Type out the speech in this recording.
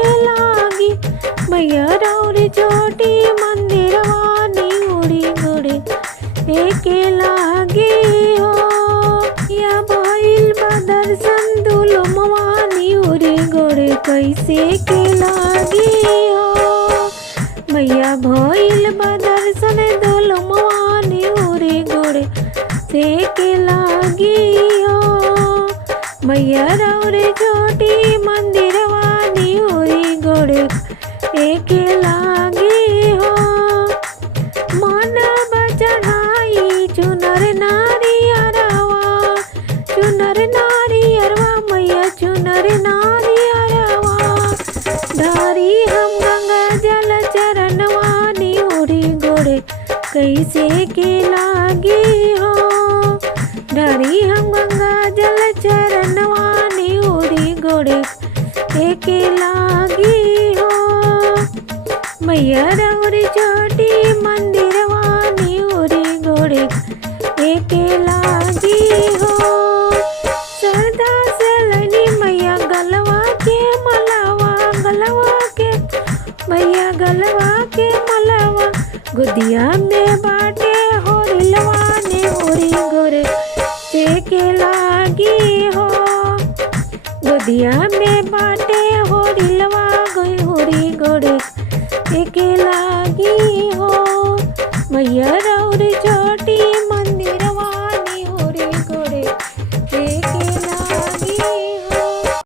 के लागी मैया राउरी छोटी मंदिरवानी उड़ी गोड़े के लागी हो। या भइल बा दर्शन दुलमवानी उड़ी गोड़े कैसे के लागी हो। मैया भइल बा दर्शन दुलमवानी उड़ी गोड़े से के लागी हो। मैया राउरी छोटी मंदिरवानी उड़ी गोड़े के लागी हो। मन चढ़ाई चुनर नारियरवा चुनर नारियरवा मैया चुनर नारियरवा धारी हम गंगा जल चरणवानी उड़ी गोड़े कैसे के लागी हो। धारी हम गंगा जल चरणवानी उड़ी गोड़े के लागी हो। मैया राउरी छोटी मंदिरवानी उड़ी गोड़े के लागी हो। सरदा से लनी मैया गलवा के मलावा गलवा के मैया गलवा के मलावा गुदिया में बाटे हो रिलवाने उड़ी गोड़े के लागी हो। गुदिया में बाटे हो रिलवा गई उड़ी गोड़े के लागी।